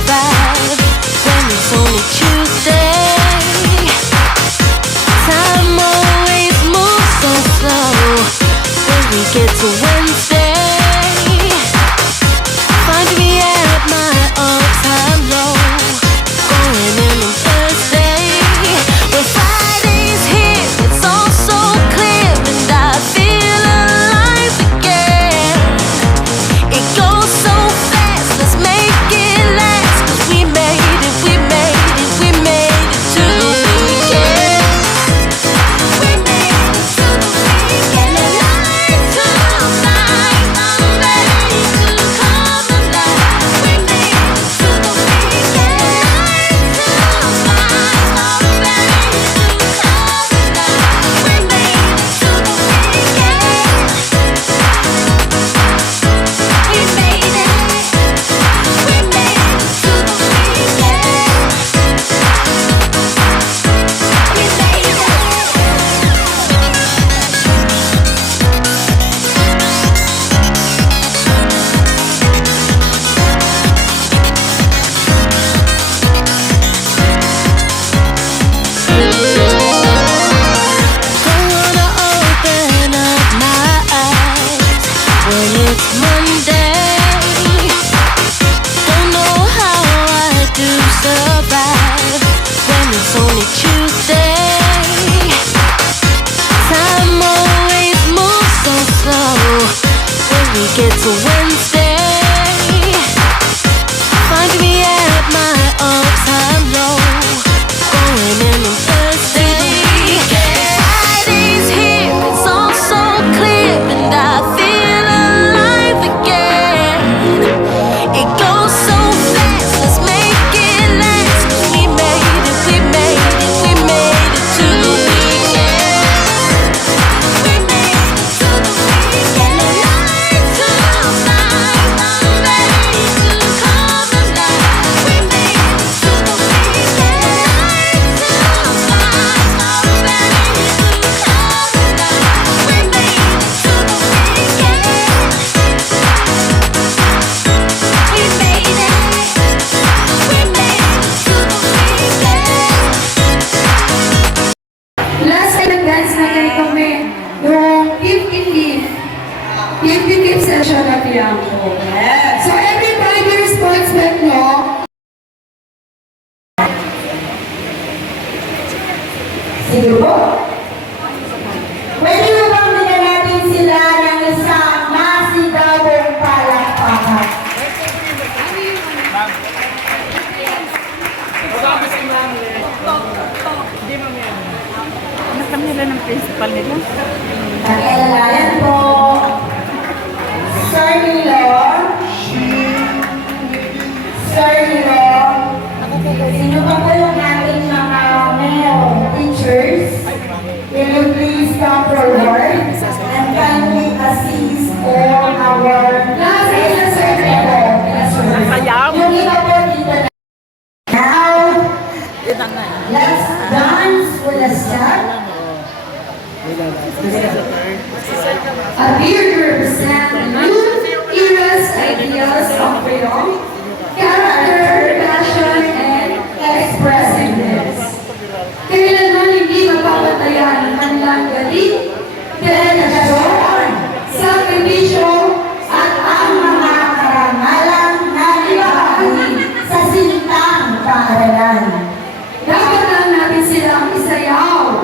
survive when it's only Tuesday. Time always moves so slow when we get to Wednesday. Find me at my all-time low, going in on Thursday. When Friday's here, it's all so clear, and I feel alive again. It goes so fast, let's make it last, 'cause we made it, we made it, we made it to the weekend. We made it to the weekend, alive tonight. I'm ready to come alive. We made it to the weekend, alive tonight. I'm ready to come alive. We made it to the weekend. We made it. We made it to the weekend. We made it. Don't wanna open up my eyes when it's Monday. Don't know how I do survive when it's only Tuesday. Time always moves so slow when we get to Wednesday. Find me at my all-time low, going in on Thursday. Friday's here, it's all so clear, and I feel alive again. It goes so fast, let's make it last, 'cause we made it, we made it, we made it to the weekend. We made it to the weekend, alive tonight. I'm ready to come alive. We made it to the weekend, alive tonight. I'm ready to come alive. We made it to the weekend. We made it. We made it to the weekend. Last time dance na kayo kami noong 50-50 session na Tiangco. So every 5 years sportsman mo, Sige po. Pwede mo bang bigyan natin sila ng isang masigabong palakpakan? Anak kami nila ng principal nila. Nag-alalayan po. Sir Nilo. Sir Nilo. Sino pa po yung ating mga male teachers? Will you please come forward and kindly assist all our last year na Sir Nilo. Sayang. yung iba po dito na. Now, let's dance for the step. A beer to represent the new era's ideas of freedom, character, passion, and expressiveness. Kailanman hindi mapapatayan ang kanilang galing, dedikasyon, sakripisyo, At ang mga karangalan na ibahagi sa sintang paaralan. dapat lang natin silang isayaw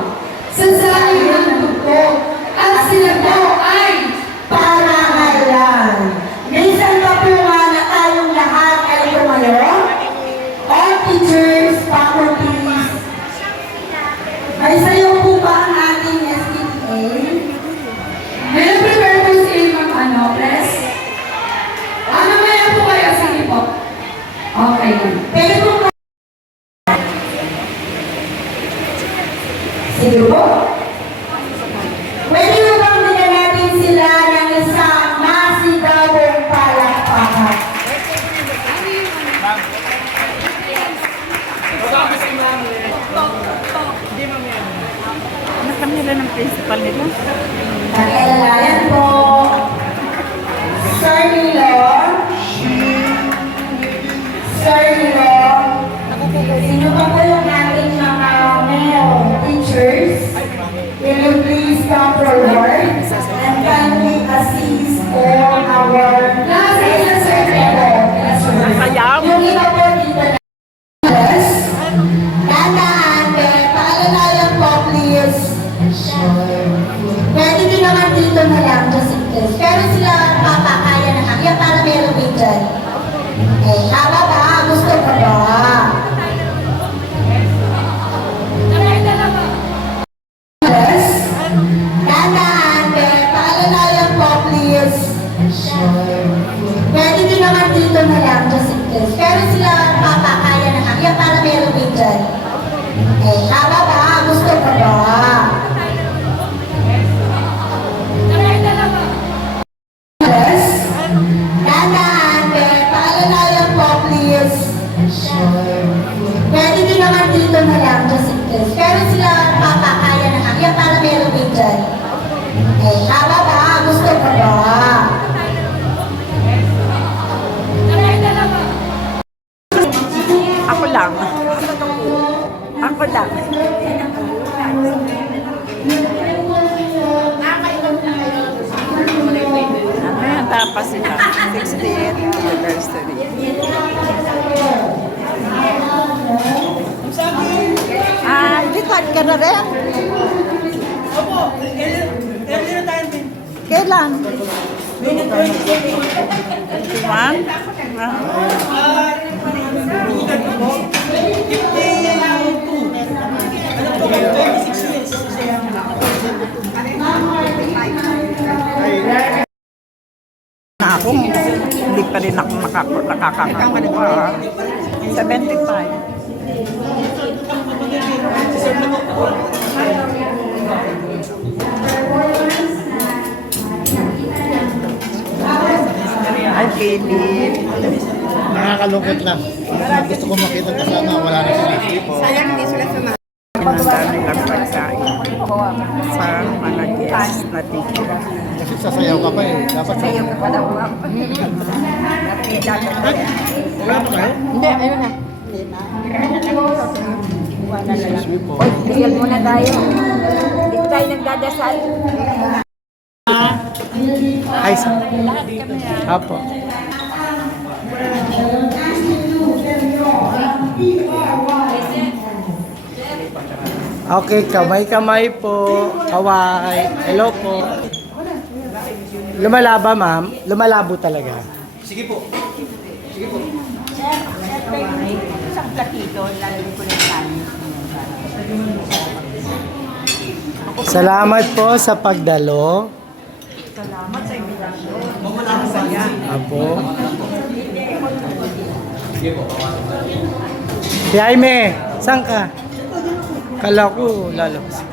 sa sayo ng tugtog at sila po ay Parangalan. Minsan pa po nga na tayong lahat ay tumayo. All teachers, faculties. May sayo po ba ang ating STPA? may prepare po si Ma'am Press. Maya po kayo, sige po. Okay. Pwede po ba? Sige po. Pwede mo bang bigyan natin sila ng isang masigabong palakpakan? Anak kami nila ng principal nila. Nag-alalayan po. Sir Nilo. Sir superhero. Sino pa po yung ating mga male teachers? Will you please come forward and kindly assist all our Yes, sir. Yes, sir. Sayang. yung iba po dito na yes. Dadaan, paalalayan po please. Pwede din naman dito na lang, just in case. Pero sila papakaya na lang. Yan para meron din dyan. Eh, tama ba? Gusto ko ba? Yes. Dadaan, paalalayan po please. Pwede din naman dito na lang, just in case. Pero sila papakaya na lang. Yan para meron din dyan. Eh, tama ba? Gusto ko ba? Yes. Dadaan, paalalayan po please. Pwede din naman dito na lang, just in case. Pero sila papakaya na lang. Yan para meron din dyan. Eh, tama ba? Gusto ko ba? Ako lang. Ako lang. Ayan, tapos sila. 68th anniversary. Likat ka na rin? Kailan? 21? Na ako, hindi pa rin ako nakakakuha. 75. Ay, Philip. Nakakalungkot lang. Gusto ko makita kasama, wala na sila. Ang dami lang pagkain sa mga guests na teacher. Kasi sasayaw ka pa eh. Dapat sayaw ka pa daw. Wala pa kayo? Hindi, ayun na. Sweet po. Bigyan muna tayo. Dito tayo nagdadasal. Ay, sa... Apo. Okay, kamay-kamay po. Kaway. Hello po. Lumalaba, ma'am. Lumalabo talaga. Isang platito, lalagyan ko ng kanin. Salamat po sa pagdalo. Salamat sa invitasyon. Apo. Si Jaime, saan ka? Kala ko lalabas.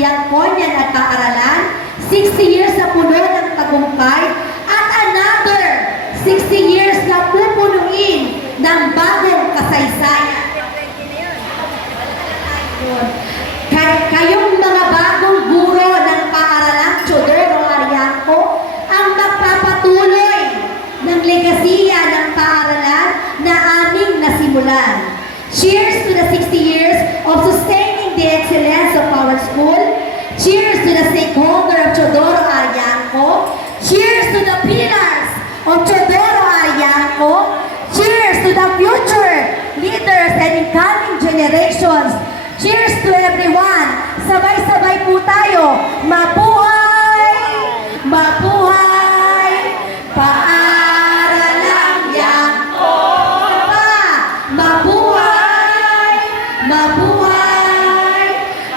Yan po yan at paaralan, 60 years na puno ng tagumpay at another 60 years na pupunuin ng bagong kasaysayan. Kayong mga bagong guro ng paaralan, Chodero Arianco, ang nasimulan. Cheers to the 60 years of sustaining the excellence of our school. Cheers to the stakeholder of Teodoro Arianco. Cheers to the pillars of Teodoro Arianco. Cheers to the future leaders and incoming generations. Cheers to everyone. Sabay-sabay po tayo. Mabuhay! Mabuhay! Paaralang Yangko! Mabuhay! Mabuhay!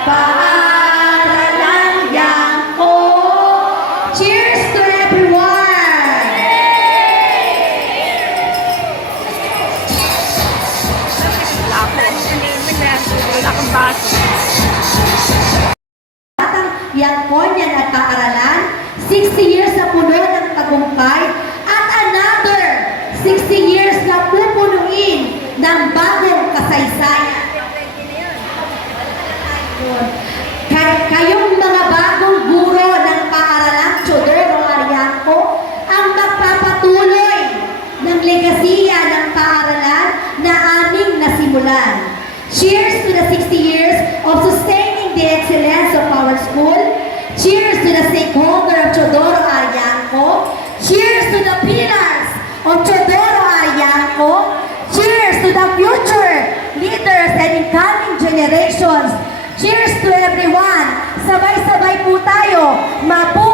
Paaralang Yangko! Cheers to everyone! Wala kang baso. Batang Yangkonyan at Paaralan, 60 years na puno ng tagumpay at another 60 years na pupunuin ng bagong kasaysayan. Kayong mga bagong guro ng Paaralan Teodoro Arianco ang magpapatuloy ng legasiya ng paaralan na aming nasimulan. Cheers to the 60 years of sustaining the excellence of our school. Cheers to the stakeholder of Teodoro Arianco. Cheers to the pillars of Teodoro Arianco. Cheers to the future leaders and incoming generations. Cheers to everyone. Sabay-sabay po tayo. Mabuhay!